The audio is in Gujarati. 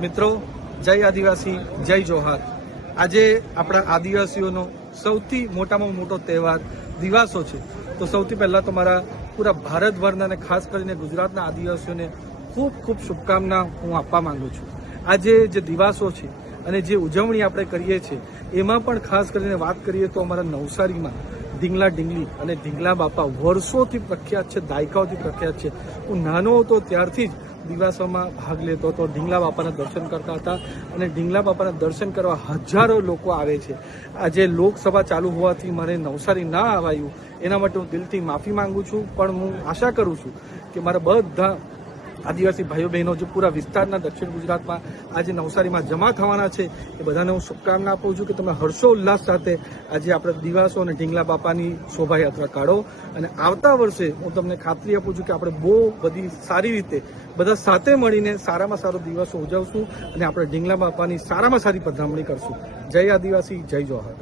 મિત્રો, જય આદિવાસી, જય જોહાર। આજે આપણા આદિવાસીઓનો સૌથી મોટામાં મોટો તહેવાર દિવાસો છે। તો સૌથી પહેલાં તો મારા પૂરા ભારતભરના અને ખાસ કરીને ગુજરાતના આદિવાસીઓને ખૂબ ખૂબ શુભકામના હું આપવા માંગુ છું। આજે જે દિવાસો છે અને જે ઉજવણી આપણે કરીએ છીએ એમાં પણ ખાસ કરીને વાત કરીએ તો અમારા નવસારીમાં ઢીંગલા ઢીંગલી અને ઢીંગલા બાપા વર્ષોથી પ્રખ્યાત છે, દાયકાઓથી પ્રખ્યાત છે। હું નાનો હતો ત્યારથી જ દિવાસોમાં ભાગ લેતો હતો, ઢીંગલા બાપાના દર્શન કરતા હતા અને ઢીંગલા બાપાના દર્શન કરવા હજારો લોકો આવે છે। આજે લોકસભા ચાલુ હોવાથી મારે નવસારી ના આવાયું એના માટે હું દિલથી માફી માંગુ છું, પણ હું આશા કરું છું કે મારા બધા આદિવાસી ભાઈઓ બહેનો જે પૂરા વિસ્તારના દક્ષિણ ગુજરાતમાં આજે નવસારીમાં જમા થવાના છે એ બધાને હું શુભકામના આપું છું કે તમે હર્ષોલ્લાસ સાથે આજે આપણે દિવાસો અને ઢીંગલા બાપાની શોભાયાત્રા કાઢો અને આવતા વર્ષે હું તમને ખાતરી આપું છું કે આપણે બહુ બધી સારી રીતે બધા સાથે મળીને સારામાં સારો દિવસો ઉજવશું અને આપણે ઢીંગલા બાપાની સારામાં સારી પધરામણી કરશું। જય આદિવાસી, જય જોહાર।